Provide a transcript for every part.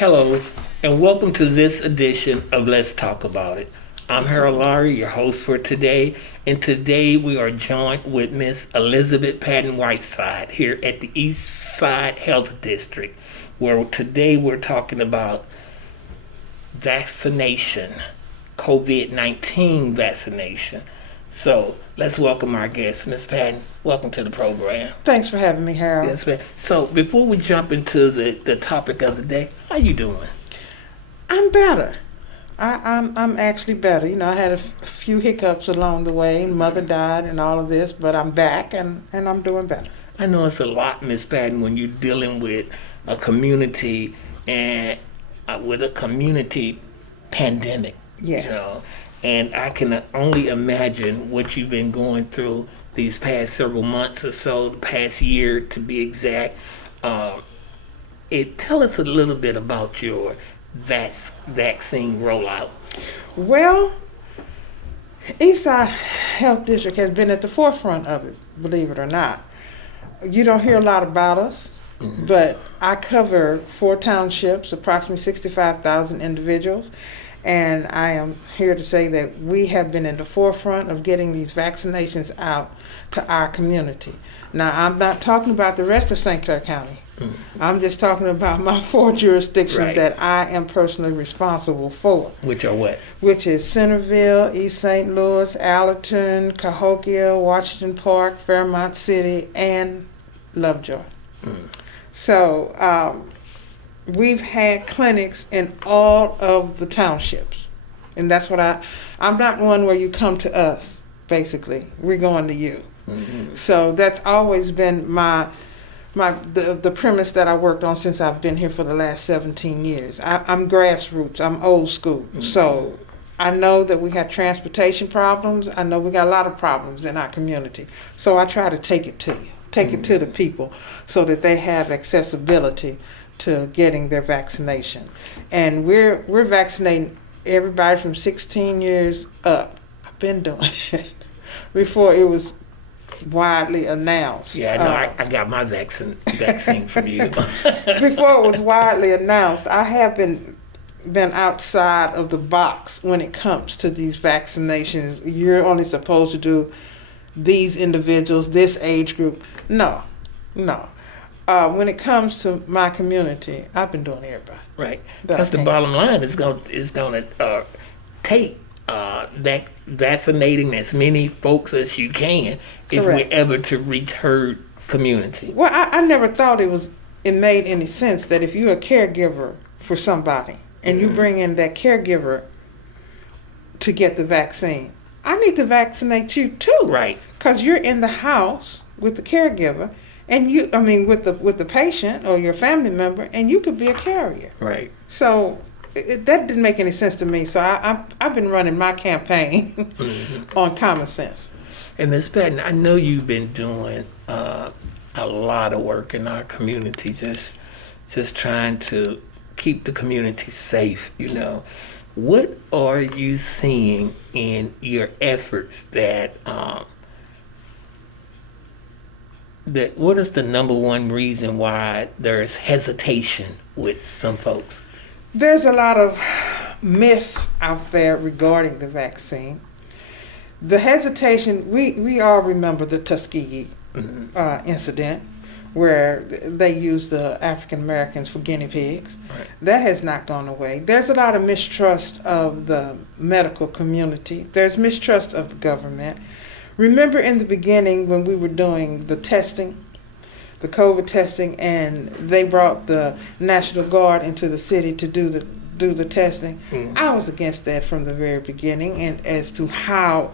Hello, and welcome to this edition of Let's Talk About It. I'm Harold Lawary, your host for today, and today we are joined with Miss Elizabeth Patton Whiteside here at the East Side Health District, where today we're talking about vaccination, COVID-19 vaccination. So let's welcome our guest, Miss Patton. Welcome to the program. Thanks for having me, Harold. Yes, ma'am. So before we jump into the topic of the day, how you doing? I'm better. I'm actually better. You know, I had a few hiccups along the way. Mother died and all of this, but I'm back and I'm doing better. I know it's a lot, Miss Patton, when you're dealing with a community and with a community pandemic. Yes. You know, and I can only imagine what you've been going through these past several months or so, the past year to be exact. Tell us a little bit about your vaccine rollout. Well, Eastside Health District has been at the forefront of it, believe it or not. You don't hear a lot about us, but I cover 4 townships, approximately 65,000 individuals. And I am here to say that we have been in the forefront of getting these vaccinations out to our community. Now, I'm not talking about the rest of St. Clair County. I'm just talking about my 4 jurisdictions that I am personally responsible for. Which are what? Which is Centerville, East St. Louis, Allerton, Cahokia, Washington Park, Fairmont City, and Lovejoy. So, we've had clinics in all of the townships. And that's what I'm not one where you come to us, basically. We're going to you. So that's always been the premise that I worked on since I've been here for the last 17 years. I'm grassroots. I'm old school. So I know that we had transportation problems. I know we got a lot of problems in our community. So I try to take it to you, take it to the people so that they have accessibility to getting their vaccination. And we're vaccinating everybody from 16 years up. I've been doing it before it was widely announced. Yeah, no, I got my vaccine from you. Before it was widely announced, I have been outside of the box when it comes to these vaccinations. You're only supposed to do these individuals, this age group. No. When it comes to my community, I've been doing everybody. Right. Because the bottom line is going to take that vaccinating as many folks as you can if we're ever to reach herd community. Well, I never thought it made any sense that if you're a caregiver for somebody and you bring in that caregiver to get the vaccine, I need to vaccinate you too. Right. Because you're in the house with the caregiver. And with the patient or your family member, and you could be a carrier. Right. So that didn't make any sense to me. So I've been running my campaign on common sense. And Ms. Patton, I know you've been doing a lot of work in our community, just trying to keep the community safe. You know, what are you seeing in your efforts what is the number one reason why there's hesitation with some folks? There's a lot of myths out there regarding the vaccine. The hesitation, we all remember the Tuskegee incident where they used the African Americans for guinea pigs. Right. That has not gone away. There's a lot of mistrust of the medical community. There's mistrust of the government. Remember in the beginning when we were doing the testing, the COVID testing, and they brought the National Guard into the city to do the testing? I was against that from the very beginning, and as to how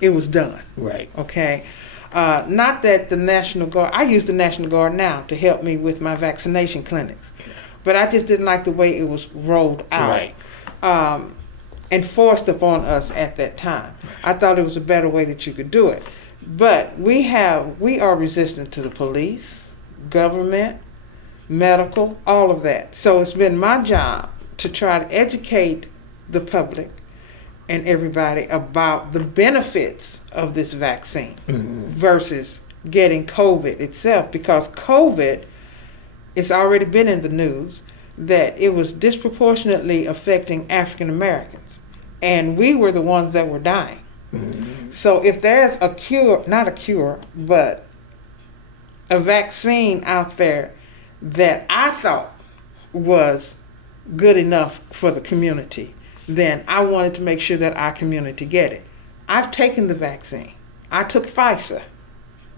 it was done. Right. Okay. Not that the National Guard, I use the National Guard now to help me with my vaccination clinics, but I just didn't like the way it was rolled out. Right. And forced upon us at that time. I thought it was a better way that you could do it. But we are resistant to the police, government, medical, all of that. So it's been my job to try to educate the public and everybody about the benefits of this vaccine versus getting COVID itself, because COVID, it's already been in the news. that it was disproportionately affecting African Americans, and we were the ones that were dying. Mm-hmm. So if there's a cure, not a cure, but a vaccine out there that I thought was good enough for the community, then I wanted to make sure that our community get it. I've taken the vaccine. I took Pfizer.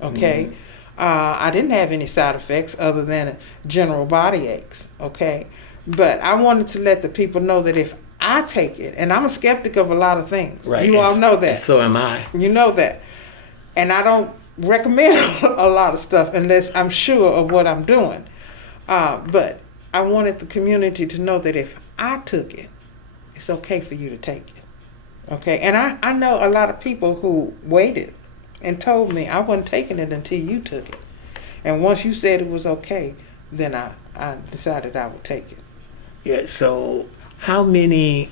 Okay. Mm-hmm. I didn't have any side effects other than general body aches. Okay. But I wanted to let the people know that if I take it, and I'm a skeptic of a lot of things. Right. You all know that. And so am I. You know that. And I don't recommend a lot of stuff unless I'm sure of what I'm doing. But I wanted the community to know that if I took it, it's okay for you to take it. Okay? And I know a lot of people who waited and told me I wasn't taking it until you took it. And once you said it was okay, then I decided I would take it. Yeah, so how many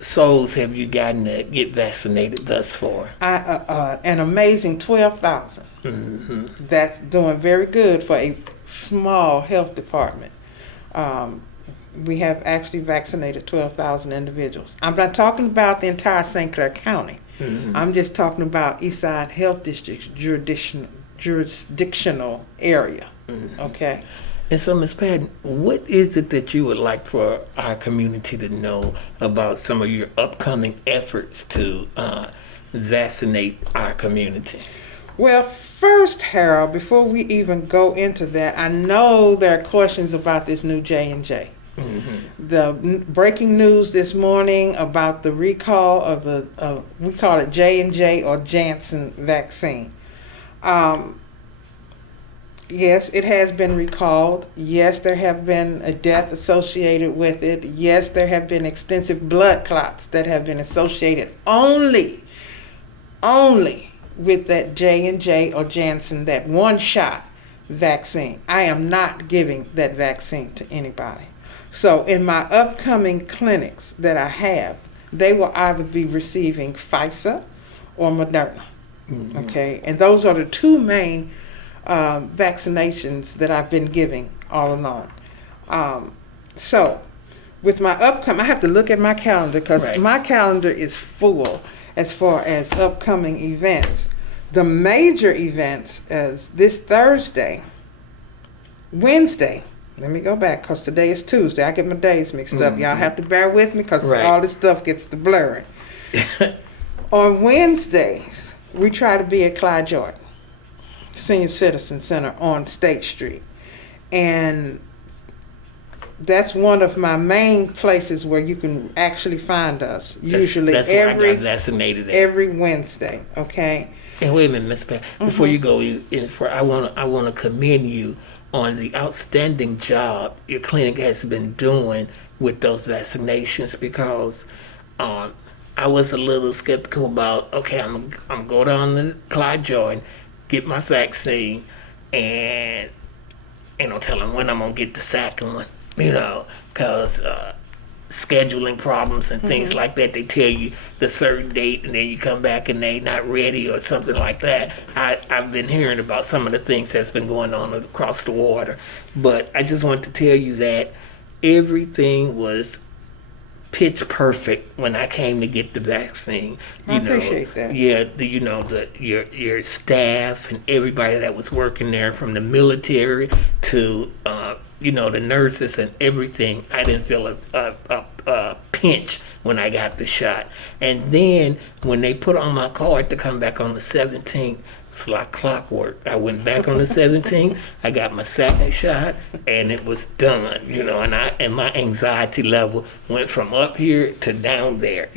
souls have you gotten to get vaccinated thus far? An amazing 12,000. Mm-hmm. That's doing very good for a small health department. We have actually vaccinated 12,000 individuals. I'm not talking about the entire St. Clair County. Mm-hmm. I'm just talking about Eastside Health District's jurisdictional area. Mm-hmm. Okay? And so, Ms. Patton, what is it that you would like for our community to know about some of your upcoming efforts to vaccinate our community? Well, first, Harold, before we even go into that, I know there are questions about this new J&J. Mm-hmm. The breaking news this morning about the recall of the we call it J&J or Janssen vaccine. Yes, it has been recalled. Yes, there have been a death associated with it. Yes, there have been extensive blood clots that have been associated only with that J&J or Janssen, that one shot vaccine. I am not giving that vaccine to anybody. So in my upcoming clinics that I have, they will either be receiving Pfizer or Moderna. Mm-hmm. Okay, and those are the two main vaccinations that I've been giving all along. So with my upcoming, I have to look at my calendar because Right. my calendar is full as far as upcoming events. The major events is this Thursday, Wednesday. Let me go back because today is Tuesday. I get my days mixed up. Y'all have to bear with me because Right. all this stuff gets to blurring. On Wednesdays, we try to be at Clyde Jordan Senior Citizen Center on State Street. And that's one of my main places where you can actually find us. Usually that's where I got vaccinated at. every Wednesday, okay? And wait a minute, Ms. Patton, before you go, I want to commend you on the outstanding job your clinic has been doing with those vaccinations, because I was a little skeptical about, okay, I'm go down to Clyde Jordan, get my vaccine, and tell them when I'm gonna get the second one, because scheduling problems and things like that. They tell you the certain date, and then you come back and they not ready or something like that. I've been hearing about some of the things that's been going on across the water, but I just want to tell you that everything was pitch perfect when I came to get the vaccine. I appreciate that. Yeah, your staff and everybody that was working there, from the military to the nurses and everything. I didn't feel a pinch when I got the shot. And then when they put on my card to come back on the 17th, it's like clockwork. I went back on the 17th. I got my second shot, and it was done. And my anxiety level went from up here to down there.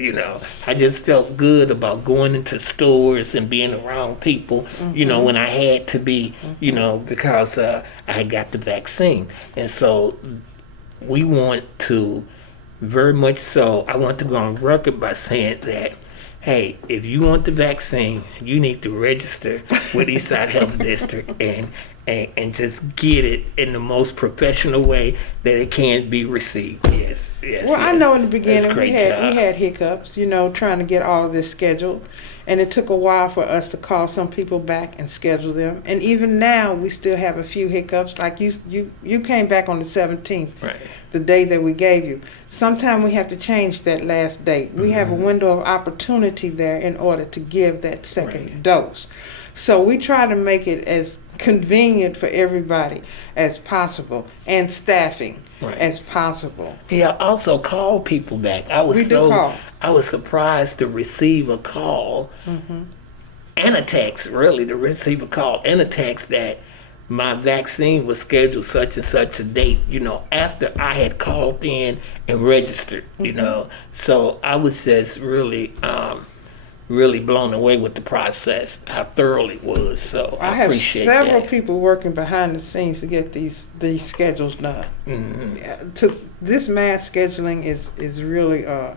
I just felt good about going into stores and being around people. When I had to be. Because I had got the vaccine, and so we want to very much so. I want to go on record by saying that, hey, if you want the vaccine, you need to register with Eastside Health District and just get it in the most professional way that it can be received. Yes. Yes, Well, I yes. know in the That's beginning we great had job. hiccups, trying to get all of this scheduled, and it took a while for us to call some people back and schedule them. And even now, we still have a few hiccups. Like you came back on the 17th, Right. the day that we gave you. Sometime we have to change that last date. We have a window of opportunity there in order to give that second Right. dose. So we try to make it as convenient for everybody as possible, and staffing Right. as possible. Yeah, I also call people back. We do call. I was surprised to receive a call and a text, really, to receive a call and a text that my vaccine was scheduled such and such a date, after I had called in and registered, So I was just really blown away with the process, how thorough it was. So I I have appreciate several that. people working behind the scenes to get these schedules done. Yeah, this mass scheduling is really an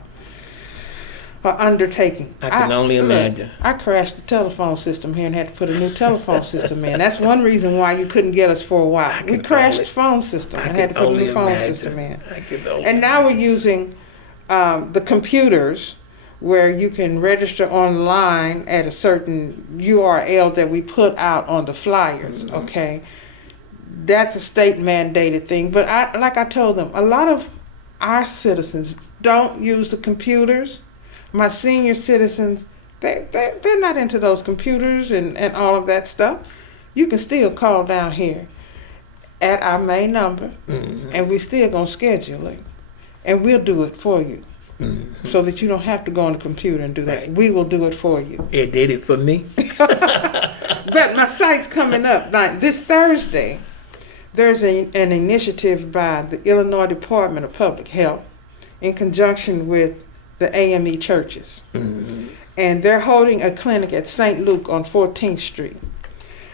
undertaking. I can only imagine. I crashed the telephone system here and had to put a new telephone system in. That's one reason why you couldn't get us for a while. We crashed the phone system and had to put a new phone system in. And now we're using the computers where you can register online at a certain URL that we put out on the flyers, okay? That's a state mandated thing. But like I told them, a lot of our citizens don't use the computers. My senior citizens, they're not into those computers and all of that stuff. You can still call down here at our main number, and we're still going to schedule it. And we'll do it for you. So that you don't have to go on the computer and do that. Right. We will do it for you. It did it for me. But my site's coming up. Like this Thursday, there's an initiative by the Illinois Department of Public Health in conjunction with the AME churches. And they're holding a clinic at St. Luke on 14th Street.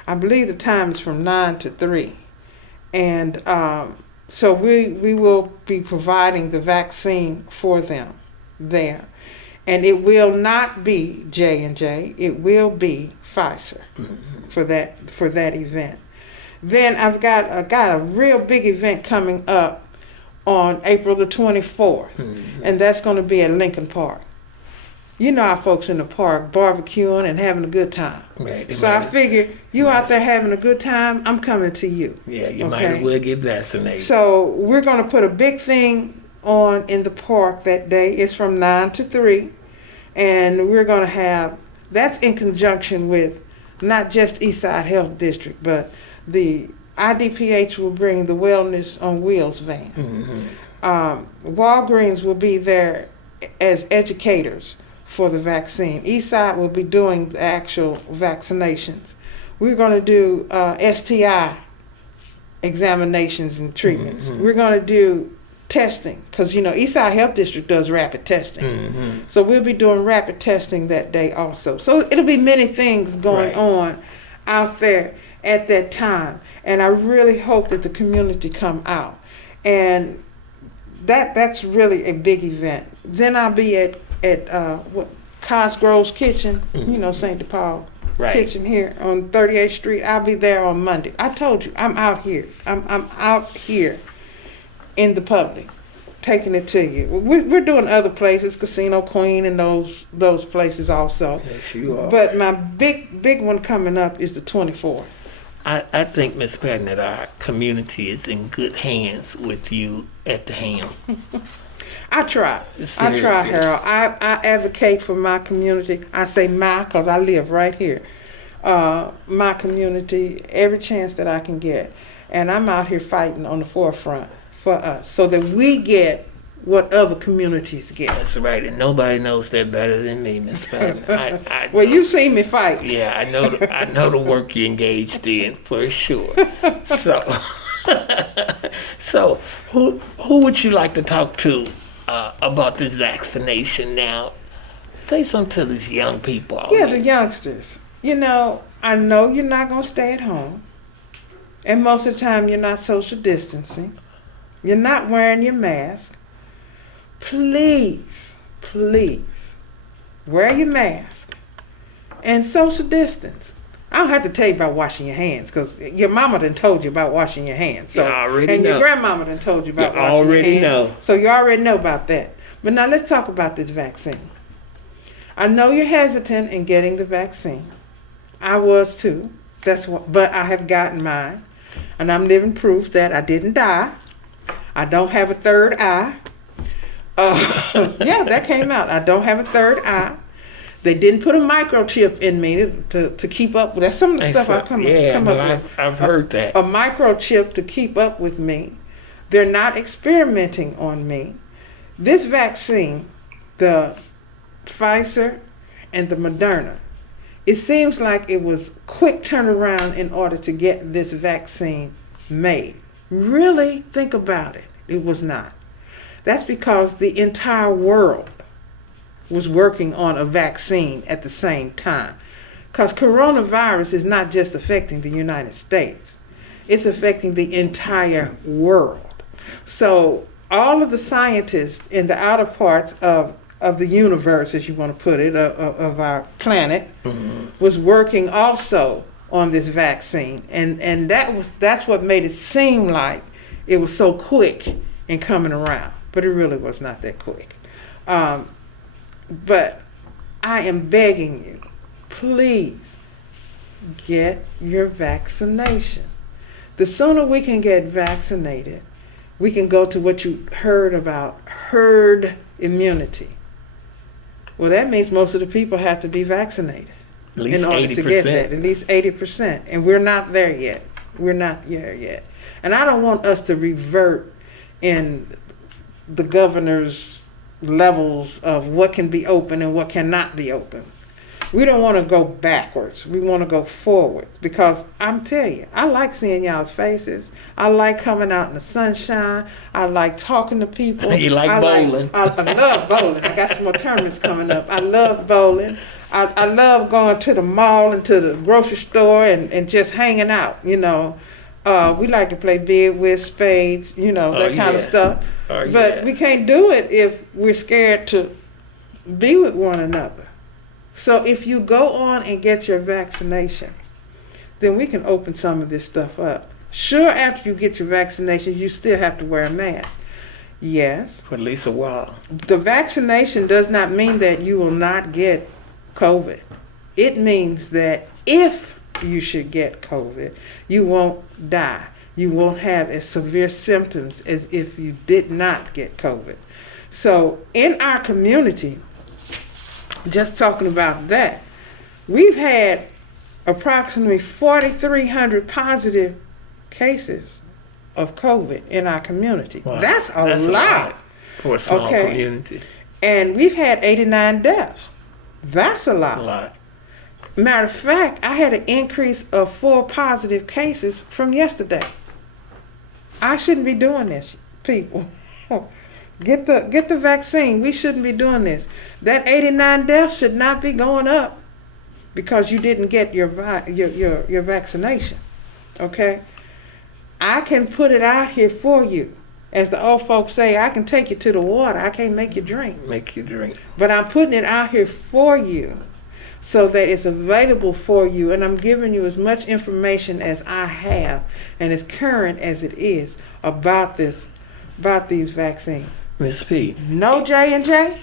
I believe the time is from 9 to 3. And so we will be providing the vaccine for them there. And it will not be J&J, it will be Pfizer for that event. Then I've got a real big event coming up on April the 24th, and that's going to be at Lincoln Park. You know our folks in the park barbecuing and having a good time. Right. So I figure you out there having a good time, I'm coming to you. Yeah, you might as well get vaccinated. So we're going to put a big thing on in the park that day. It's from 9 to 3. And we're going to have, that's in conjunction with not just Eastside Health District, but the IDPH will bring the Wellness on Wheels van. Walgreens will be there as educators for the vaccine. Eastside will be doing the actual vaccinations. We're going to do STI examinations and treatments. We're going to do testing because Eastside Health District does rapid testing. So we'll be doing rapid testing that day also. So it'll be many things going on out there at that time, and I really hope that the community come out, and that's really a big event. Then I'll be at Cosgrove's Kitchen, St. Paul Kitchen here on 38th Street. I'll be there on Monday. I told you, I'm out here. I'm out here in the public, taking it to you. We're doing other places, Casino Queen and those places also. Yes, you are. But my big one coming up is the 24th. I think, Miss Patton, that our community is in good hands with you at the helm. I try, Seriously. Harold. I advocate for my community. I say my because I live right here. My community, every chance that I can get. And I'm out here fighting on the forefront for us so that we get what other communities get. That's right, and nobody knows that better than me, Miss Patton. Well, you seen me fight. Yeah, I know the work you engaged in for sure. So who would you like to talk to about this vaccination now? Say something to these young people. The youngsters. I know you're not gonna stay at home, and most of the time you're not social distancing. You're not wearing your mask. Please wear your mask and social distance. I don't have to tell you about washing your hands because your mama done told you about washing your hands. So, You already and know. your grandmama done told you about You washing already your hands. know. So you already know about that. But now let's talk about this vaccine. I know you're hesitant in getting the vaccine. I was too. But I have gotten mine. And I'm living proof that I didn't die. I don't have a third eye. Yeah, that came out. I don't have a third eye. They didn't put a microchip in me to keep up with. That's some of the stuff I've come up with. I've heard that. A microchip to keep up with me. They're not experimenting on me. This vaccine, the Pfizer and the Moderna, it seems like it was quick turnaround in order to get this vaccine made. Really think about it. It was not. That's because the entire world was working on a vaccine at the same time. Because coronavirus is not just affecting the United States. It's affecting the entire world. So all of the scientists in the outer parts of the universe, as you want to put it, of our planet, was working also on this vaccine. And that's what made it seem like it was so quick in coming around. But it really was not that quick. But I am begging you, please get your vaccination. The sooner we can get vaccinated, we can go to what you heard about, herd immunity. Well, that means most of the people have to be vaccinated At least in order 80%. to get that. At least 80%. And we're not there yet. We're not there yet. And I don't want us to revert in the governor's levels of what can be open and what cannot be open. We don't want to go backwards. We want to go forward. Because I'm telling you, I like seeing y'all's faces. I like coming out in the sunshine. I like talking to people. You like bowling. I love bowling. I got some more tournaments coming up. I love bowling. I love going to the mall and to the grocery store and just hanging out, you know. We like to play bid with spades, you know, that kind of stuff. But we can't do it if we're scared to be with one another. So if you go on and get your vaccinations, then we can open some of this stuff up. Sure, after you get your vaccination, you still have to wear a mask. Yes. For at least a while. The vaccination does not mean that you will not get COVID. It means that if you should get COVID, you won't die. You won't have as severe symptoms as if you did not get COVID. So in our community, just talking about that, we've had approximately 4,300 positive cases of COVID in our community. Wow. That's a lot for a small community. And we've had 89 deaths. That's a lot. A lot. Matter of fact, I had an increase of 4 positive cases from yesterday. I shouldn't be doing this, people. Get the vaccine. We shouldn't be doing this. That 89 deaths should not be going up because you didn't get your vaccination. Okay? I can put it out here for you. As the old folks say, I can take you to the water. I can't make you drink. Make you drink. But I'm putting it out here for you so that it's available for you. And I'm giving you as much information as I have and as current as it is about these vaccines. Ms. P. No J&J,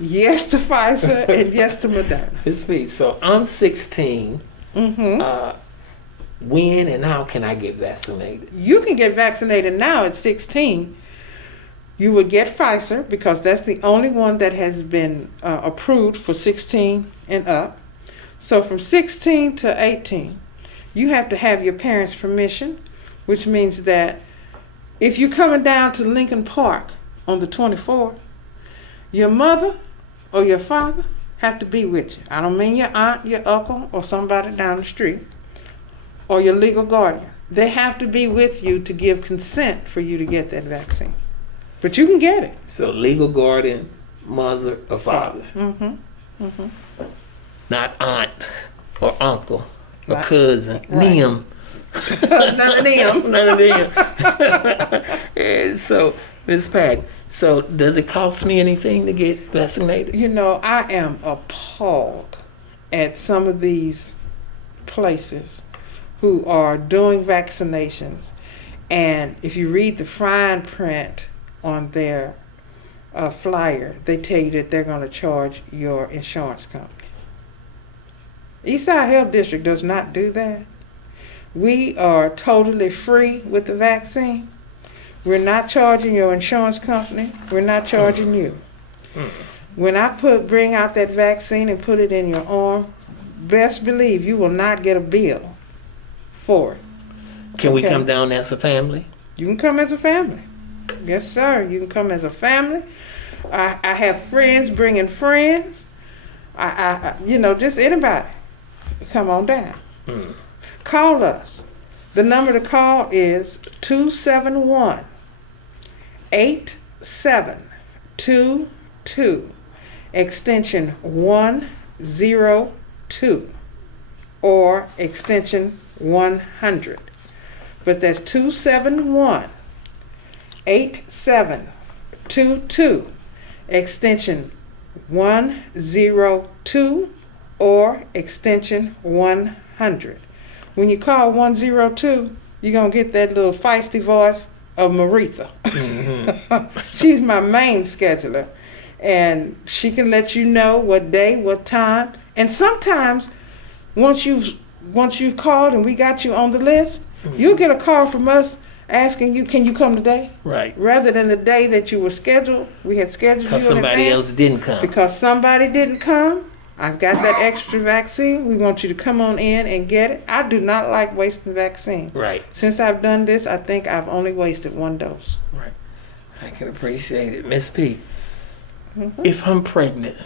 yes to Pfizer, and yes to Moderna. Ms. P. So I'm 16. Mm-hmm. When and how can I get vaccinated? You can get vaccinated now at 16. You would get Pfizer because that's the only one that has been approved for 16 and up. So from 16 to 18, you have to have your parents' permission, which means that if you're coming down to Lincoln Park on the 24th, your mother or your father have to be with you. I don't mean your aunt, your uncle, or somebody down the street, or your legal guardian. They have to be with you to give consent for you to get that vaccine. But you can get it. So legal guardian, mother, or father. Mm-hmm. Mm-hmm. Not aunt or uncle or Right. cousin. Right. Nim. None of them. None of them. And so, Ms. Patton, so does it cost me anything to get vaccinated? You know, I am appalled at some of these places who are doing vaccinations, and if you read the fine print on their flyer, they tell you that they're going to charge your insurance company. Eastside Health District does not do that. We are totally free with the vaccine. We're not charging your insurance company. We're not charging you. When I bring out that vaccine and put it in your arm, best believe you will not get a bill for it. Can we come down as a family? You can come as a family. Yes, sir. You can come as a family. I have friends bringing friends. Just anybody. Come on down. Call us. The number to call is 271-8722, extension 102, or extension 100. But that's 271-8722, extension 102, or extension 100. When you call 102, you're going to get that little feisty voice of Maritha. She's my main scheduler, and she can let you know what day, what time. And sometimes, once you've called and we got you on the list, you'll get a call from us asking you, can you come today? Right. Rather than the day that you were scheduled, we had scheduled you in Because somebody advance. else didn't come. Because somebody didn't come. I've got that extra vaccine. We want you to come on in and get it. I do not like wasting vaccine. Right. Since I've done this, I think I've only wasted one dose. Right. I can appreciate it. Miss P, if I'm pregnant,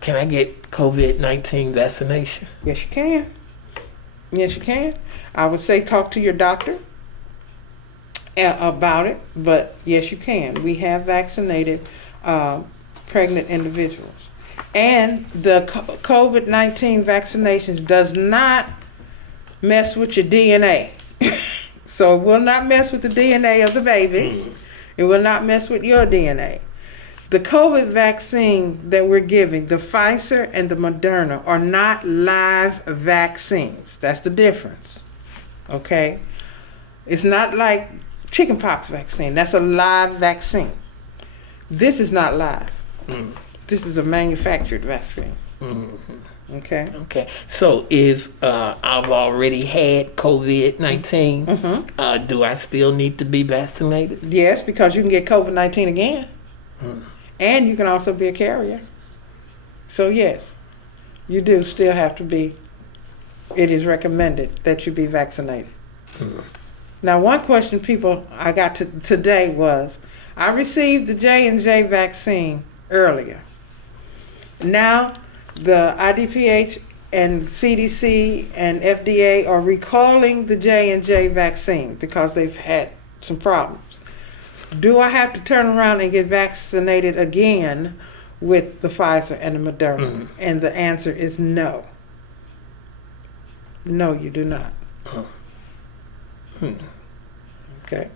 can I get COVID-19 vaccination? Yes, you can. Yes, you can. I would say talk to your doctor about it, but yes, you can. We have vaccinated pregnant individuals. And the COVID-19 vaccinations does not mess with your DNA. So it will not mess with the DNA of the baby. It will not mess with your DNA. The COVID vaccine that we're giving, the Pfizer and the Moderna, are not live vaccines. That's the difference. Okay? It's not like chickenpox vaccine. That's a live vaccine. This is not live. This is a manufactured vaccine. Okay? Okay. So if I've already had COVID-19, do I still need to be vaccinated? Yes, because you can get COVID-19 again. And you can also be a carrier. So yes, you do still have to be, it is recommended that you be vaccinated. Now, one question I got today was, I received the J&J vaccine earlier. Now, the IDPH and CDC and FDA are recalling the J&J vaccine because they've had some problems. Do I have to turn around and get vaccinated again with the Pfizer and the Moderna? And the answer is no. No, you do not. Okay.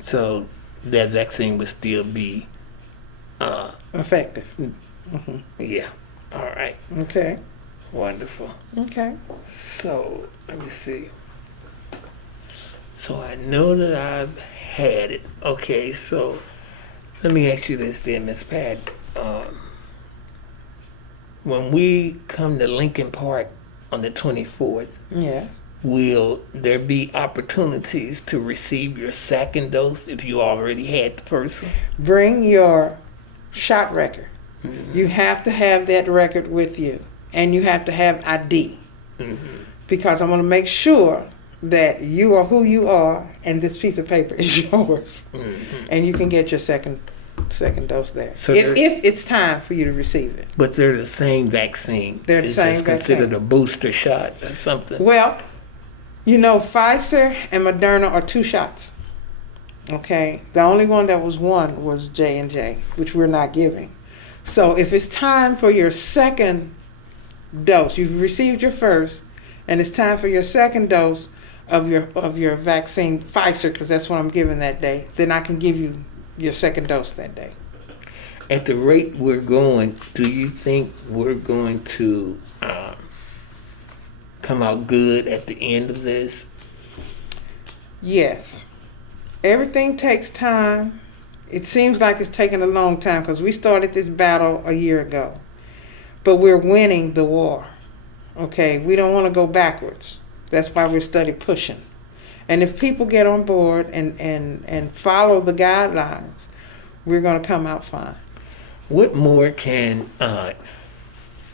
So that vaccine would still be effective. Yeah. All right. Okay. Wonderful. Okay. So let me see. So I know that I've had it. Okay, so let me ask you this then, Miss Pat. When we come to Lincoln Park on the 24th, Yes. will there be opportunities to receive your second dose if you already had the first one? Bring your shot record. You have to have that record with you, and you have to have ID, because I want to make sure that you are who you are, and this piece of paper is yours, and you can get your second dose there. So if it's time for you to receive it. But they're the same vaccine. They're the same It's just considered a booster shot or something. Well, Pfizer and Moderna are 2 shots. Okay, the only one that was one was J&J, which we're not giving. So if it's time for your second dose, you've received your first, and it's time for your second dose of your vaccine, Pfizer, because that's what I'm giving that day, then I can give you your second dose that day. At the rate we're going, do you think we're going to come come out good at the end of this? Yes. Everything takes time. It seems like it's taking a long time because we started this battle a year ago. But we're winning the war. Okay? We don't want to go backwards. That's why we're steady pushing. And if people get on board and follow the guidelines, we're going to come out fine. What more can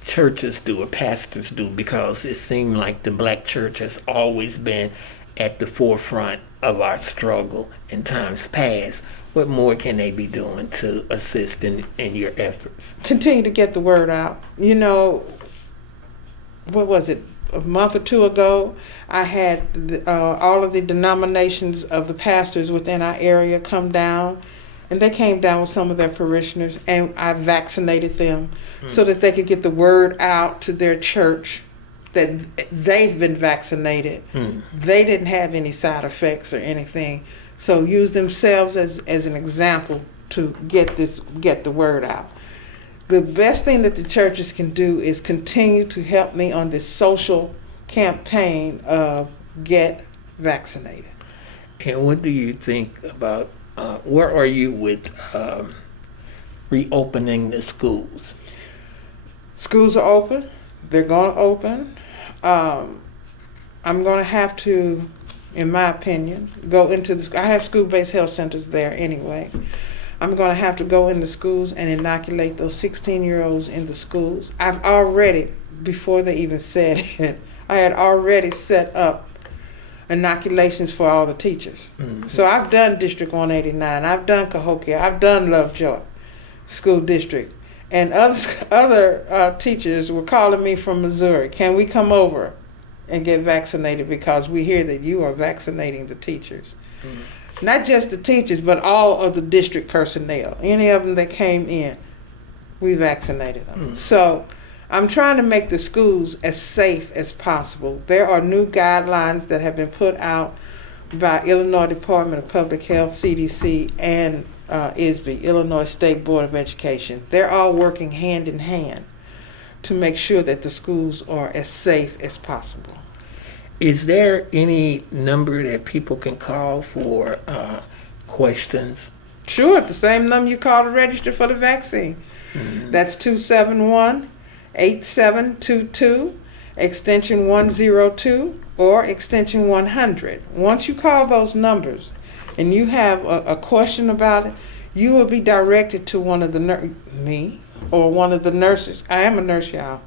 churches do or pastors do? Because it seemed like the black church has always been at the forefront of our struggle in times past. What more can they be doing to assist in your efforts? Continue to get the word out. You know, what was it? A month or two ago, I had all of the denominations of the pastors within our area come down, and they came down with some of their parishioners, and I vaccinated them so that they could get the word out to their church that they've been vaccinated. They didn't have any side effects or anything. So use themselves as an example to get the word out. The best thing that the churches can do is continue to help me on this social campaign of get vaccinated. And what do you think about, where are you with reopening the schools? Schools are open. They're going to open. I'm going to have to, in my opinion, go into I have school-based health centers there anyway. I'm going to have to go into schools and inoculate those 16-year-olds in the schools. I've already, before they even said it, I had already set up inoculations for all the teachers. So I've done District 189, I've done Cahokia, I've done Lovejoy School District. And other teachers were calling me from Missouri, can we come over and get vaccinated because we hear that you are vaccinating the teachers. Not just the teachers, but all of the district personnel. Any of them that came in, we vaccinated them. So I'm trying to make the schools as safe as possible. There are new guidelines that have been put out by Illinois Department of Public Health, CDC, and ISB, Illinois State Board of Education. They're all working hand in hand to make sure that the schools are as safe as possible. Is there any number that people can call for questions? Sure, the same number you call to register for the vaccine. That's 271-8722, extension 102, or extension 100. Once you call those numbers and you have a question about it, you will be directed to one of the me or one of the nurses. I am a nurse, y'all,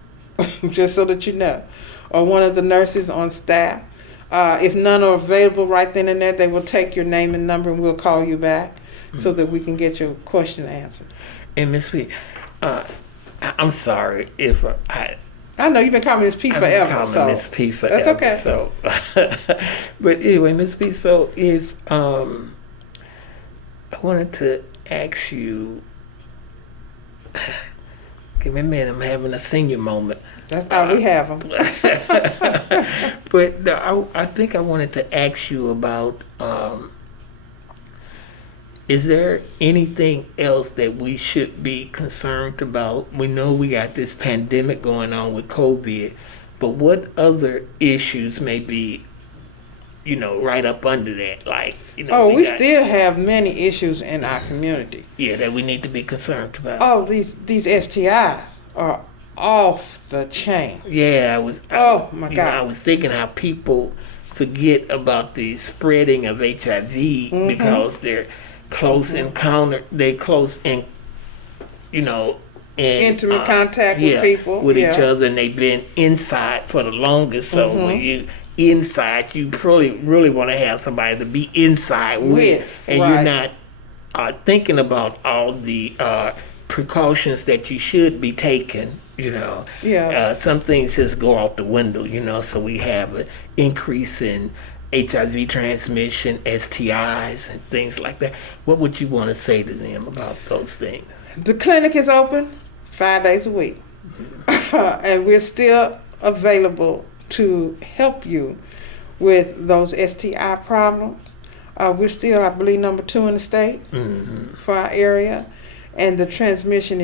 just so that you know. Or one of the nurses on staff. If none are available right then and there, they will take your name and number and we'll call you back so that we can get your question answered. And Ms. P, I'm sorry if I know you've been calling me Ms. P forever. I've been calling Ms. P forever. That's okay. So, but anyway, Ms. P, so if I wanted to ask you, give me a minute, I'm having a senior moment. That's how we have them. But I think I wanted to ask you about, is there anything else that we should be concerned about? We know we got this pandemic going on with COVID, but what other issues may be, right up under that? Like, we still have many issues in our community. Yeah, that we need to be concerned about. Oh, these STIs are off the chain. Yeah, my God. I was thinking how people forget about the spreading of HIV because they're close encounter. They close in, intimate contact with people with each other, and they've been inside for the longest. So when you inside, you really want to have somebody to be inside with, and you're not thinking about all the precautions that you should be taking. Some things just go out the window, so we have an increase in HIV transmission, STIs, and things like that. What would you want to say to them about those things? The clinic is open 5 days a week, and we're still available to help you with those STI problems. We're still, I believe, number 2 in the state for our area, and the transmission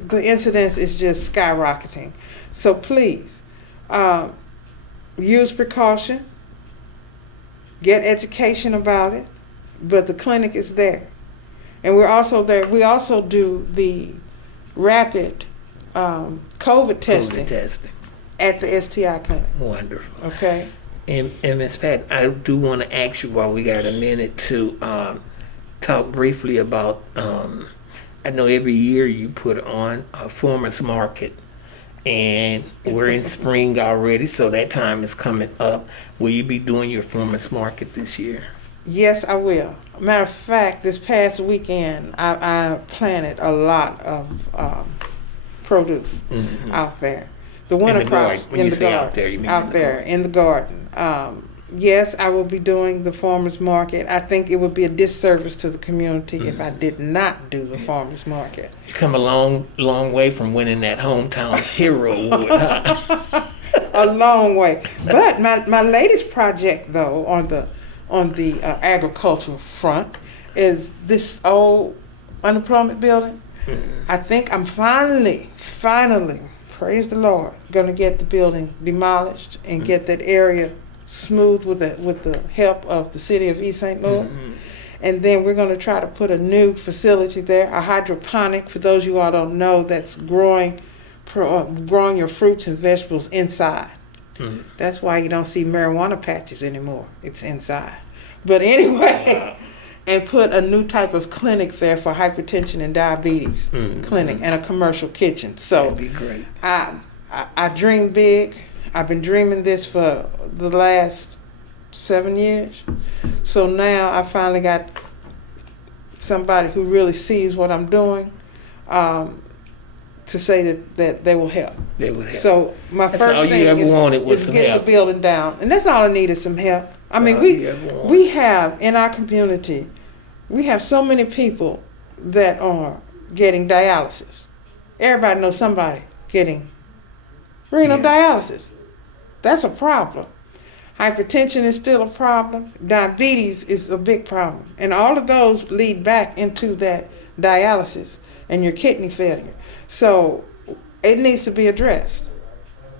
the incidence is just skyrocketing. So please, Use precaution, get education about it, but the clinic is there. And we're also there. We also do the rapid COVID testing at the STI clinic. Wonderful. Okay. And Ms. Pat, I do want to ask you while we got a minute to talk briefly about, I know every year you put on a farmer's market, and we're in spring already, so that time is coming up. Will you be doing your farmer's market this year? Yes, I will. Matter of fact, this past weekend, I planted a lot of produce out there. The winter crops in the garden. Out there in the garden. Yes, I will be doing the farmers market. I think it would be a disservice to the community if I did not do the farmers market. You come a long way from winning that hometown hero award, huh? A long way. But my latest project, though, on the agricultural front, is this old unemployment building. I think I'm finally, praise the Lord, going to get the building demolished and get that area smooth with the help of the city of East St. Louis. And then we're going to try to put a new facility there, a hydroponic, for those you all don't know, that's growing your fruits and vegetables inside. That's why you don't see marijuana patches anymore. It's inside. But anyway, and put a new type of clinic there for hypertension and diabetes clinic and a commercial kitchen. So that'd be great. I dream big. I've been dreaming this for the last 7 years. So now I finally got somebody who really sees what I'm doing to say that they will help. They will help. So my first thing is get the building down. And that's all I need is some help. I mean, we have in our community, we have so many people that are getting dialysis. Everybody knows somebody getting renal dialysis. That's a problem. Hypertension is still a problem. Diabetes is a big problem. And all of those lead back into that dialysis and your kidney failure. So it needs to be addressed.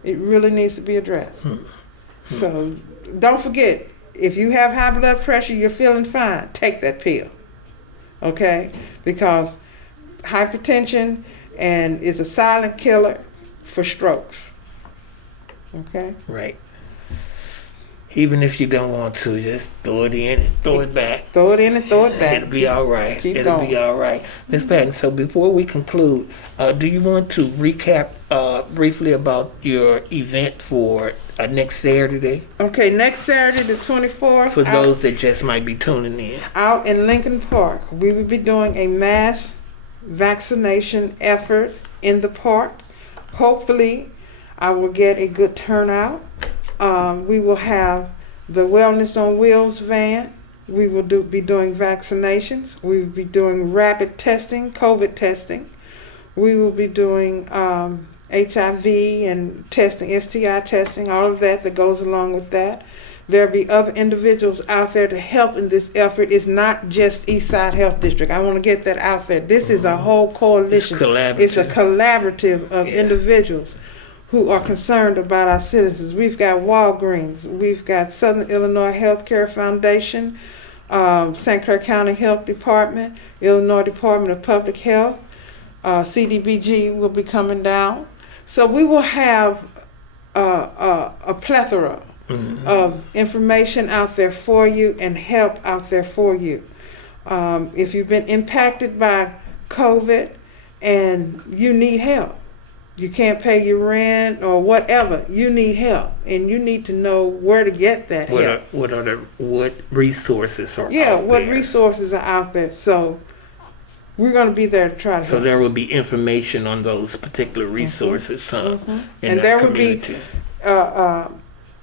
It really needs to be addressed. So don't forget, if you have high blood pressure, you're feeling fine, take that pill. Okay? Because hypertension is a silent killer for strokes. Okay? Right. Even if you don't want to, just throw it in and throw it back. Throw it in and throw it back. It'll be all right. It'll be all right. Ms. Patton, so before we conclude, do you want to recap briefly about your event for next Saturday? Okay, next Saturday the 24th. For those that just might be tuning in. Out in Lincoln Park, we will be doing a mass vaccination effort in the park. Hopefully, I will get a good turnout. We will have the Wellness on Wheels van. We will be doing vaccinations. We will be doing rapid testing, COVID testing. We will be doing HIV and testing, STI testing, all of that goes along with that. There'll be other individuals out there to help in this effort. It's not just Eastside Health District. I want to get that out there. This is a whole coalition. It's a collaborative of individuals who are concerned about our citizens. We've got Walgreens, we've got Southern Illinois Healthcare Foundation, St. Clair County Health Department, Illinois Department of Public Health, CDBG will be coming down. So we will have a plethora of information out there for you and help out there for you. If you've been impacted by COVID and you need help, you can't pay your rent or whatever, you need help, and you need to know where to get that help. What resources are out there? Yeah, what resources are out there. So we're going to be there to try to help. So there will be information on those particular resources in and our there community. Will be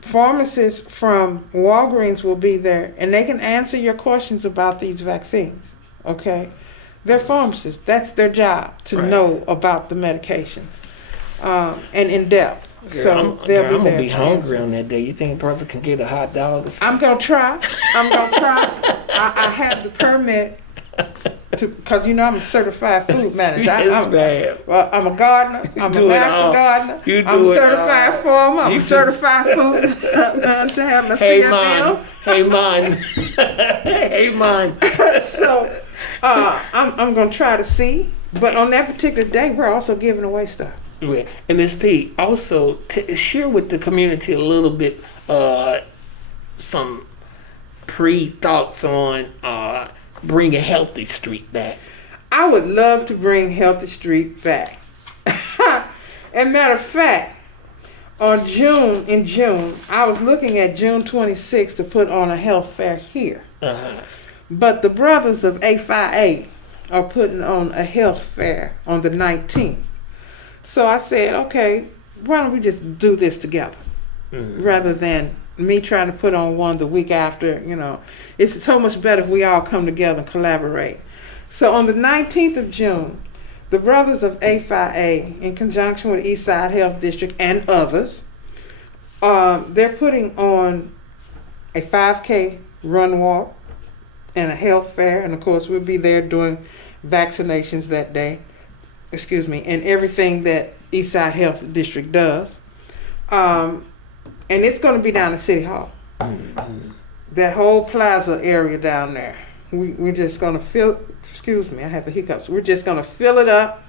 pharmacists from Walgreens will be there, and they can answer your questions about these vaccines. Okay, they're pharmacists. That's their job to know about the medications. And in depth. Girl, I'm gonna be hungry on that day. You think a person can get a hot dog? I'm gonna try. I have the permit Because I'm a certified food manager. Yes, ma'am. I'm a gardener. I'm a do it master all. gardener. You do I'm a it certified all. farmer. I'm You a do- certified food to have my Hey, CFL. man. Hey, man. Hey, man. So I'm gonna try to see. But on that particular day, we're also giving away stuff. Right. And Ms. P, also share with the community a little bit some pre-thoughts on bringing Healthy Street back. I would love to bring Healthy Street back. And matter of fact, in June, I was looking at June 26th to put on a health fair here. Uh-huh. But the brothers of A5A are putting on a health fair on the 19th. So I said, okay, why don't we just do this together? Rather than me trying to put on one the week after, It's so much better if we all come together and collaborate. So on the 19th of June, the brothers of A5A, in conjunction with Eastside Health District and others, they're putting on a 5K run walk and a health fair. And of course, we'll be there doing vaccinations that day. And everything that Eastside Health District does. And it's going to be down at City Hall. That whole plaza area down there. We're just going to fill, I have the hiccups. We're just going to fill it up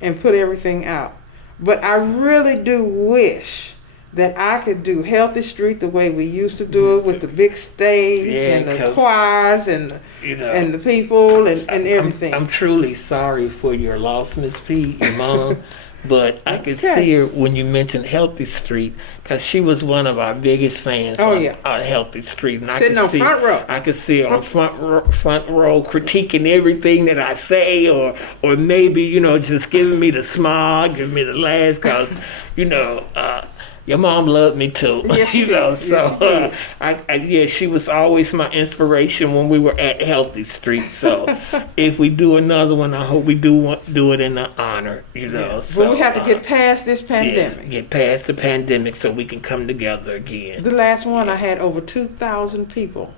and put everything out. But I really do wish that I could do Healthy Street the way we used to do it, with the big stage and the choirs and and the people and everything. I'm truly sorry for your loss, Miss P, your mom. But I could see her when you mentioned Healthy Street, because she was one of our biggest fans on Healthy Street. And sitting on front row. I could see her on front row critiquing everything that I say, or maybe, just giving me the smile, giving me the laugh, because, your mom loved me too, yes, she was always my inspiration when we were at Healthy Street. So, if we do another one, I hope we do it in her honor. So but we have to get past this pandemic. Yeah, get past the pandemic so we can come together again. The last one, I had over 2,000 people.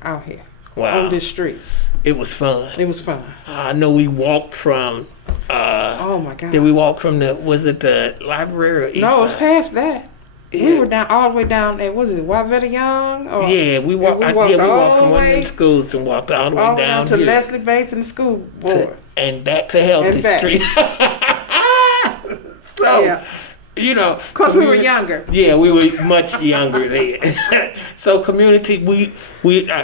Out here. Wow. On this street. It was fun. It was fun. I know we walked from. Oh my God! Did we walk from the library? Or East No, it was Side? past that. Yeah. We were down all the way down there. Was it Wavetta Young? Or, we walked. We walked from one of them schools and walked all the way down to here. Leslie Bates and the school board, and back to Healthy Street. So, because we were younger. Yeah, we were much younger then. So, community, we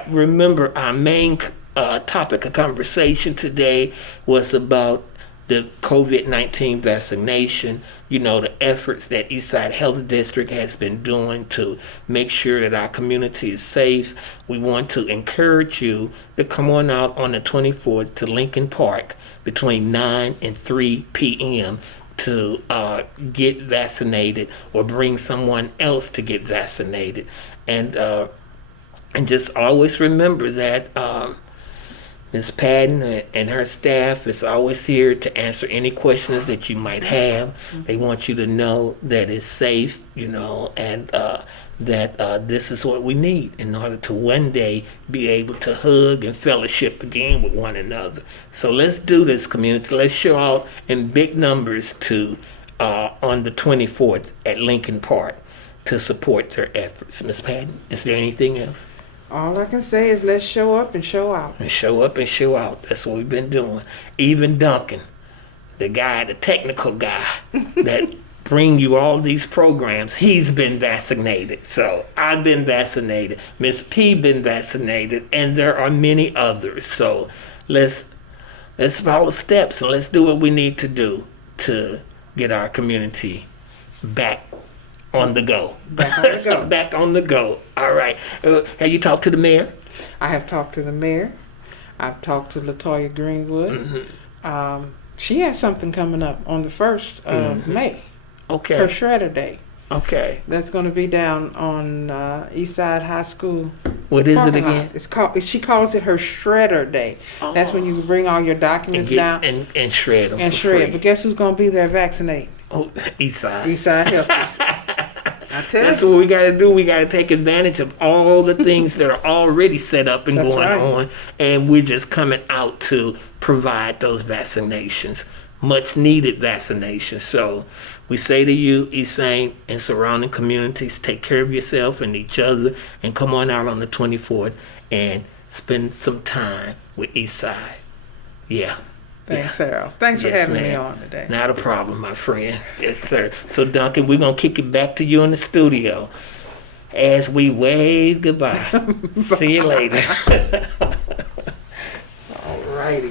remember our main topic of conversation today was about the COVID-19 vaccination, the efforts that Eastside Health District has been doing to make sure that our community is safe. We want to encourage you to come on out on the 24th to Lincoln Park between 9 and 3 p.m. to get vaccinated or bring someone else to get vaccinated. And just always remember that Ms. Patton and her staff is always here to answer any questions that you might have. They want you to know that it's safe, and that this is what we need in order to one day be able to hug and fellowship again with one another. So let's do this, community. Let's show out in big numbers on the 24th at Lincoln Park to support their efforts. Ms. Patton, is there anything else? All I can say is let's show up and show out. And show up and show out. That's what we've been doing. Even Duncan, the technical guy that bring you all these programs, he's been vaccinated. So I've been vaccinated. Miss P been vaccinated, and there are many others. So let's follow steps and let's do what we need to do to get our community back on the go. Back on the go. Back on the go. All right. Have you talked to the mayor? I have talked to the mayor. I've talked to LaToya Greenwood. Mm-hmm. She has something coming up on the 1st of May. Okay. Her Shredder Day. Okay. That's going to be down on Eastside High School. What is it again? She calls it her Shredder Day. Oh. That's when you bring all your documents down and shred them. And shred. But guess who's going to be there vaccinating? Oh, Eastside. Eastside Health District. I That's what we got to do. We got to take advantage of all the things that are already set up and That's going right. on, and we're just coming out to provide those vaccinations, much needed vaccinations. So we say to you, East Saint and surrounding communities, take care of yourself and each other, and come on out on the 24th and spend some time with Eastside. Yeah. Thanks, Harold. Thanks for Yes, having me ma'am. on today. Not a problem, my friend. Yes, sir. So, Duncan, we're going to kick it back to you in the studio as we wave goodbye. See you later. All righty.